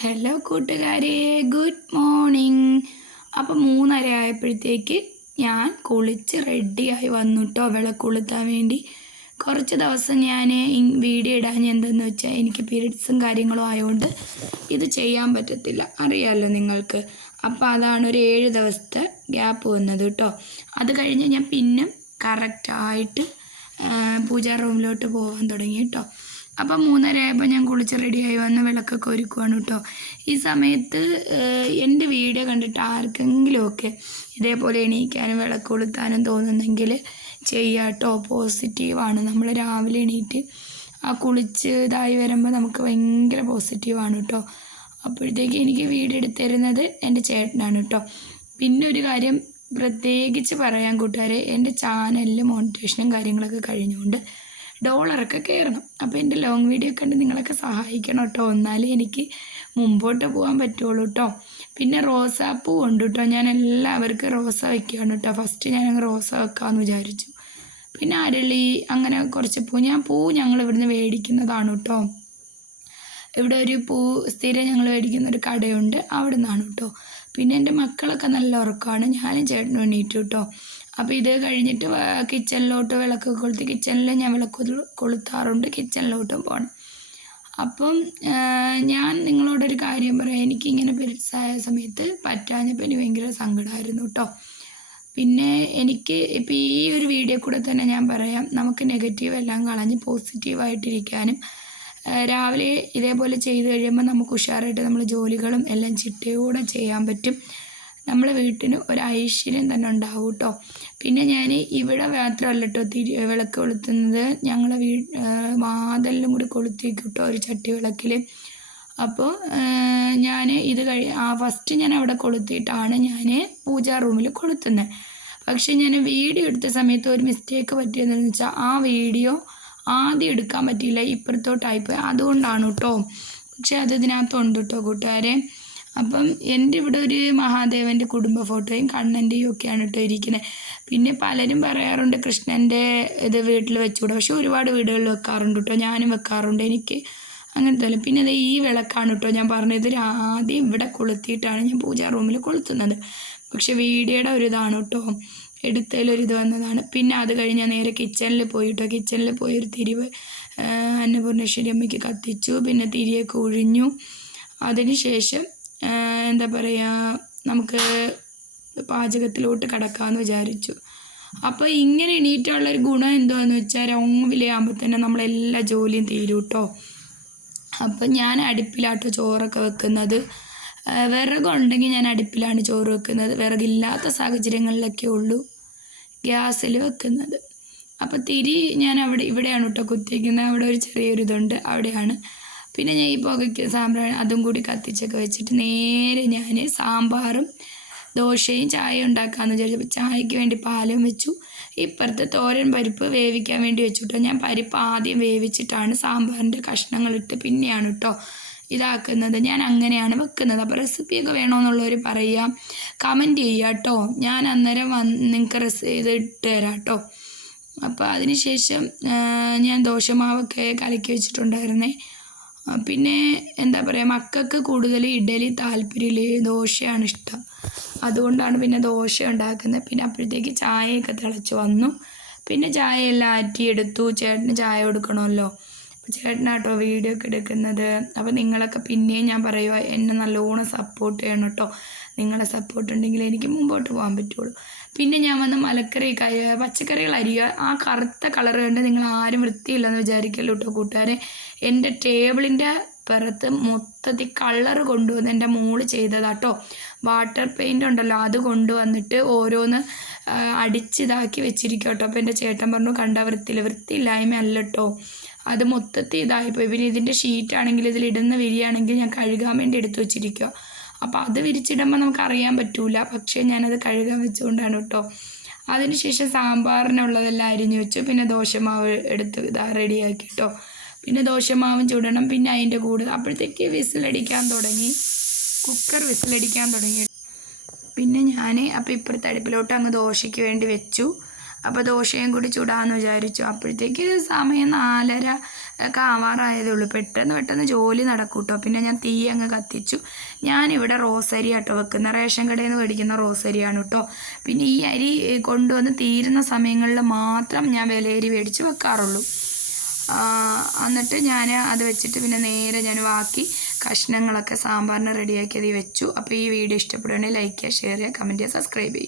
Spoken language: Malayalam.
ഹലോ കൂട്ടുകാരെ. ഗുഡ് മോർണിംഗ് അപ്പോൾ മൂന്നര ആയപ്പോഴത്തേക്ക് ഞാൻ കുളിച്ച് റെഡിയായി വന്നു കേട്ടോ വിളക്കൊളുത്താൻ വേണ്ടി. കുറച്ച് ദിവസം ഞാൻ വീഡിയോ ഇടാൻ എന്തെന്ന് വെച്ചാൽ എനിക്ക് പീരീഡ്സും കാര്യങ്ങളും ആയതുകൊണ്ട് ഇത് ചെയ്യാൻ പറ്റത്തില്ല. അറിയാമല്ലോ നിങ്ങൾക്ക്. അപ്പോൾ അതാണ് ഒരു ഏഴ് ദിവസത്തെ ഗ്യാപ്പ് വന്നത് കേട്ടോ അത് കഴിഞ്ഞ് ഞാൻ പിന്നെ കറക്റ്റായിട്ട് പൂജാ റൂമിലോട്ട് പോകാൻ തുടങ്ങി കേട്ടോ അപ്പം മൂന്നര ആയപ്പോൾ ഞാൻ കുളിച്ച് റെഡിയായി വന്ന് വിളക്കൊക്കെ ഒരുക്കുവാണ് കേട്ടോ. ഈ സമയത്ത് എന്റെ വീഡിയോ കണ്ടിട്ട് ആർക്കെങ്കിലുമൊക്കെ ഇതേപോലെ എണീക്കാനും വിളക്ക് കൊളുത്താനും തോന്നുന്നെങ്കിൽ ചെയ്യുക കേട്ടോ. പോസിറ്റീവാണ് നമ്മൾ രാവിലെ എണീറ്റ് ആ കുളിച്ച് ഇതായി വരുമ്പോൾ നമുക്ക് ഭയങ്കര പോസിറ്റീവാണ് കേട്ടോ. അപ്പോഴത്തേക്ക് എനിക്ക് വീഡിയോ എടുത്തിരുന്നത് എന്റെ ചേട്ടനാണ് കേട്ടോ. പിന്നെ ഒരു കാര്യം പ്രത്യേകിച്ച് പറയാൻ കൂട്ടുകാരെ. എന്റെ ചാനലിൽ മോണിറ്റേഷനും കാര്യങ്ങളൊക്കെ കഴിഞ്ഞുകൊണ്ട് ഡോളറൊക്കെ കയറണം. അപ്പോൾ എന്റെ ലോങ് വീഡിയോ കണ്ട് നിങ്ങളൊക്കെ സഹായിക്കണം കേട്ടോ എന്നാലേ എനിക്ക് മുമ്പോട്ട് പോകാൻ പറ്റുള്ളൂ കേട്ടോ പിന്നെ റോസാപ്പൂ ഉണ്ട് കേട്ടോ ഞാൻ എല്ലാവർക്കും റോസ വയ്ക്കുകയാണ് കേട്ടോ ഫസ്റ്റ് ഞാൻ റോസ വെക്കാമെന്ന് വിചാരിച്ചു. പിന്നെ അരളി അങ്ങനെ കുറച്ച് പൂ. ഞാൻ പൂ ഞങ്ങൾ ഇവിടുന്ന് മേടിക്കുന്നതാണ് കേട്ടോ ഇവിടെ ഒരു പൂ സ്ഥിരം ഞങ്ങൾ മേടിക്കുന്ന ഒരു കടയുണ്ട്. അവിടെ നിന്നാണ് കേട്ടോ പിന്നെ എന്റെ മക്കളൊക്കെ നല്ല ഉറക്കമാണ്. ഞാനും ചേട്ടനും എണീറ്റു കേട്ടോ അപ്പോൾ ഇത് കഴിഞ്ഞിട്ട് കിച്ചണിലോട്ട് വിളക്ക് കൊളുത്തി കിച്ചണിൽ ഞാൻ വിളക്ക് കൊളു- കൊളുത്താറുണ്ട്. കിച്ചണിലോട്ടും പോകണം അപ്പം ഞാൻ നിങ്ങളോടൊരു കാര്യം പറയാം. എനിക്കിങ്ങനെ പെരുസായ സമയത്ത് പറ്റാഞ്ഞപ്പോൾ എനിക്ക് ഭയങ്കര സങ്കടമായിരുന്നു കേട്ടോ പിന്നെ എനിക്ക് ഇപ്പം ഈ ഒരു വീഡിയോ കൂടെ തന്നെ ഞാൻ പറയാം. നമുക്ക് നെഗറ്റീവ് എല്ലാം കളഞ്ഞ് പോസിറ്റീവായിട്ടിരിക്കാനും രാവിലെ ഇതേപോലെ ചെയ്ത് കഴിയുമ്പോൾ നമുക്ക് ഉഷാറായിട്ട് നമ്മൾ ജോലികളും എല്ലാം ചിട്ടയോടെ ചെയ്യാൻ പറ്റും. നമ്മളെ വീട്ടിന് ഒരു ഐശ്വര്യം തന്നെ ഉണ്ടാവും കേട്ടോ. പിന്നെ ഞാൻ ഇവിടെ മാത്രമല്ല കേട്ടോ തിരി വിളക്ക് കൊളുത്തുന്നത്. ഞങ്ങളെ വീ വാതലിലും കൂടി കൊളുത്തിക്കും കേട്ടോ ഒരു ചട്ടി വിളക്കിൽ അപ്പോൾ ഞാൻ ഇത് കഴി ആ ഫസ്റ്റ് ഞാൻ അവിടെ കൊളുത്തിയിട്ടാണ് ഞാൻ പൂജാ റൂമിൽ കൊളുത്തുന്നത് പക്ഷേ ഞാൻ വീഡിയോ എടുത്ത സമയത്ത് ഒരു മിസ്റ്റേക്ക് പറ്റിയതെന്ന് വെച്ചാൽ ആ വീഡിയോ ആദ്യം എടുക്കാൻ പറ്റിയില്ല ഇപ്പുറത്തോട്ടായിപ്പോയി. അതുകൊണ്ടാണ് കേട്ടോ പക്ഷേ അത് ഇതിനകത്തുണ്ട് കേട്ടോ കൂട്ടുകാരെ. അപ്പം എന്റെ ഇവിടെ ഒരു മഹാദേവന്റെ കുടുംബ ഫോട്ടോയും കണ്ണന്റെയും ഒക്കെയാണ് കേട്ടോ ഇരിക്കുന്നത് പിന്നെ പലരും പറയാറുണ്ട് കൃഷ്ണന്റെ ഇത് വീട്ടിൽ വെച്ചുകൂടെ പക്ഷെ ഒരുപാട് വീടുകളിൽ വെക്കാറുണ്ട് കേട്ടോ. ഞാനും വെക്കാറുണ്ട്. എനിക്ക് അങ്ങനത്തെ അല്ല പിന്നെ അത് ഈ വിളക്കാണ് കേട്ടോ ഞാൻ പറഞ്ഞത്. ആദ്യം ഇവിടെ കൊളുത്തിയിട്ടാണ് ഞാൻ പൂജാ റൂമിൽ കൊളുത്തുന്നത്. പക്ഷെ വീഡിയോയുടെ ഒരു ഇതാണ് കേട്ടോ. എടുത്തതിലൊരു ഇത് വന്നതാണ്. പിന്നെ അത് കഴിഞ്ഞ് ഞാൻ നേരെ കിച്ചണിൽ പോയിട്ടോ. കിച്ചണിൽ പോയി ഒരു തിരിവ് അന്നപൂർണേശ്വരി അമ്മയ്ക്ക് കത്തിച്ചു. പിന്നെ തിരിയൊക്കെ ഒഴിഞ്ഞു അതിന് ശേഷം എന്താ പറയുക നമുക്ക് പാചകത്തിലോട്ട് കടക്കാമെന്ന് വിചാരിച്ചു. അപ്പോൾ ഇങ്ങനെ എണീറ്റുള്ളൊരു ഗുണം എന്തോന്ന് വെച്ചാൽ രാവിലെ തന്നെ നമ്മളെല്ലാ ജോലിയും തീരും കേട്ടോ അപ്പം ഞാൻ അടുപ്പിലാട്ടോ ചോറൊക്കെ വെക്കുന്നത്. വിറകുണ്ടെങ്കിൽ ഞാൻ അടുപ്പിലാണ് ചോറ് വെക്കുന്നത്. വിറകില്ലാത്ത സാഹചര്യങ്ങളിലൊക്കെ ഉള്ളൂ ഗ്യാസിൽ വെക്കുന്നത്. അപ്പോൾ തിരി ഞാൻ അവിടെ ഇവിടെയാണ് കേട്ടോ കുത്തിക്കുന്നത് അവിടെ ഒരു ചെറിയൊരു ഇതുണ്ട്. അവിടെയാണ്. പിന്നെ ഞാൻ ഈ പുകയ്ക്ക് സാമ്പ്രാണി അതും കൂടി കത്തിച്ചൊക്കെ വെച്ചിട്ട് നേരെ ഞാൻ സാമ്പാറും ദോശയും ചായ ഉണ്ടാക്കാമെന്ന് വിചാരിച്ചപ്പോൾ ചായക്ക് വേണ്ടി പാലും വെച്ചു. ഇപ്പുറത്തെ തോരൻ പരിപ്പ് വേവിക്കാൻ വേണ്ടി വെച്ചു കേട്ടോ. ഞാൻ പരിപ്പ് ആദ്യം വേവിച്ചിട്ടാണ് സാമ്പാറിന്റെ കഷ്ണങ്ങളിട്ട് പിന്നെയാണ് കേട്ടോ ഇതാക്കുന്നത് ഞാൻ അങ്ങനെയാണ് വെക്കുന്നത്. അപ്പോൾ റെസിപ്പിയൊക്കെ വേണമെന്നുള്ളവർ പറയുക കമന്റ് ചെയ്യുക കേട്ടോ ഞാൻ അന്നേരം വന്ന് നിങ്ങൾക്ക് റെസ് ഇത് ഇട്ട് തരാം കേട്ടോ അപ്പോൾ അതിനുശേഷം ഞാൻ ദോശമാവൊക്കെ കലക്കി വെച്ചിട്ടുണ്ടായിരുന്നേ. പിന്നെ എന്താ പറയുക മക്കൾക്ക് കൂടുതൽ ഇഡലി താല്പര്യമില്ല ദോശയാണ് ഇഷ്ടം. അതുകൊണ്ടാണ് പിന്നെ ദോശ ഉണ്ടാക്കുന്നത്. പിന്നെ അപ്പോഴത്തേക്ക് ചായയൊക്കെ തിളച്ച് വന്നു. പിന്നെ ചായ എല്ലാം ആറ്റിയെടുത്തു. ചേട്ടന് ചായ കൊടുക്കണമല്ലോ. ചേട്ടനാട്ടോ വീഡിയോ ഒക്കെ എടുക്കുന്നത്. അപ്പോൾ നിങ്ങളൊക്കെ പിന്നെയും ഞാൻ പറയുക എന്നെ നല്ലോണം സപ്പോർട്ട് ചെയ്യണം കേട്ടോ നിങ്ങളെ സപ്പോർട്ട് ഉണ്ടെങ്കിൽ എനിക്ക് മുമ്പോട്ട് പോകാൻ പറ്റുള്ളൂ. പിന്നെ ഞാൻ വന്ന് മലക്കറി പച്ചക്കറികൾ അരിയുക. ആ കറുത്ത കളർ കണ്ട് നിങ്ങൾ ആരും വൃത്തിയില്ലെന്ന് വിചാരിക്കല്ലോ കേട്ടോ കൂട്ടുകാരെ. എന്റെ ടേബിളിന്റെ പുറത്ത് മൊത്തത്തിൽ കളർ കൊണ്ടുവന്ന് എന്റെ മോൾ ചെയ്തതാട്ടോ വാട്ടർ പെയിന്റ് ഉണ്ടല്ലോ അത് കൊണ്ടുവന്നിട്ട് ഓരോന്ന് അടിച്ചിതാക്കി വെച്ചിരിക്കും കേട്ടോ അപ്പോൾ എന്റെ ചേട്ടൻ പറഞ്ഞു കണ്ട വൃത്തിയില്ല വൃത്തിയില്ലായ്മ അല്ല കേട്ടോ അത് മൊത്തത്തിൽ ഇതായിപ്പോയി. പിന്നെ ഇതിന്റെ ഷീറ്റാണെങ്കിൽ ഇതിൽ ഇടുന്ന വിരിയാണെങ്കിൽ ഞാൻ കഴുകാൻ വേണ്ടി എടുത്തു വെച്ചിരിക്കുക അപ്പോൾ അത് വിരിച്ചിടുമ്പോൾ നമുക്ക് അറിയാൻ പറ്റൂല. പക്ഷേ ഞാനത് കഴുകാൻ വെച്ചുകൊണ്ടാണ് കേട്ടോ. അതിനുശേഷം സാമ്പാറിനുള്ളതെല്ലാം അരിഞ്ഞു വെച്ചു. പിന്നെ ദോശമാവ് എടുത്ത് ഇതാ റെഡിയാക്കി കേട്ടോ. പിന്നെ ദോശമാവും ചൂടണം. പിന്നെ അതിന്റെ കൂടെ. അപ്പോഴത്തേക്ക് വിസിലടിക്കാൻ തുടങ്ങി. കുക്കർ വിസിലടിക്കാൻ തുടങ്ങി. പിന്നെ ഞാൻ അപ്പോൾ ഇപ്പുറത്തെ അടുപ്പിലോട്ട് അങ്ങ് ദോശയ്ക്ക് വേണ്ടി വെച്ചു. അപ്പോൾ ദോശയും കൂടി ചൂടാന്ന് വിചാരിച്ചു. അപ്പോഴത്തേക്ക് സമയം നാലര ഒക്കെ ആവാറായതേ ഉള്ളൂ. പെട്ടെന്ന് പെട്ടെന്ന് ജോലി നടക്കും കേട്ടോ പിന്നെ ഞാൻ തീ അങ്ങ് കത്തിച്ചു. ഞാനിവിടെ റോസരി ആട്ടോ വെക്കുന്ന. റേഷൻ കടയിൽ നിന്ന് മേടിക്കുന്ന റോസരിയാണ് കേട്ടോ പിന്നെ ഈ അരി കൊണ്ടുവന്ന് തീരുന്ന സമയങ്ങളിൽ മാത്രം ഞാൻ വിലയരി മേടിച്ച് വെക്കാറുള്ളൂ. എന്നിട്ട് ഞാൻ അത് വെച്ചിട്ട് പിന്നെ നേരെ ഞാൻ ബാക്കി കഷ്ണങ്ങളൊക്കെ സാമ്പാറിന് റെഡിയാക്കി അത് വെച്ചു. അപ്പോൾ ഈ വീഡിയോ ഇഷ്ടപ്പെടുകയാണെങ്കിൽ ലൈക്ക് ചെയ്യുക ഷെയർ ചെയ്യുക കമന്റ് ചെയ്യുക സബ്സ്ക്രൈബ് ചെയ്യുക.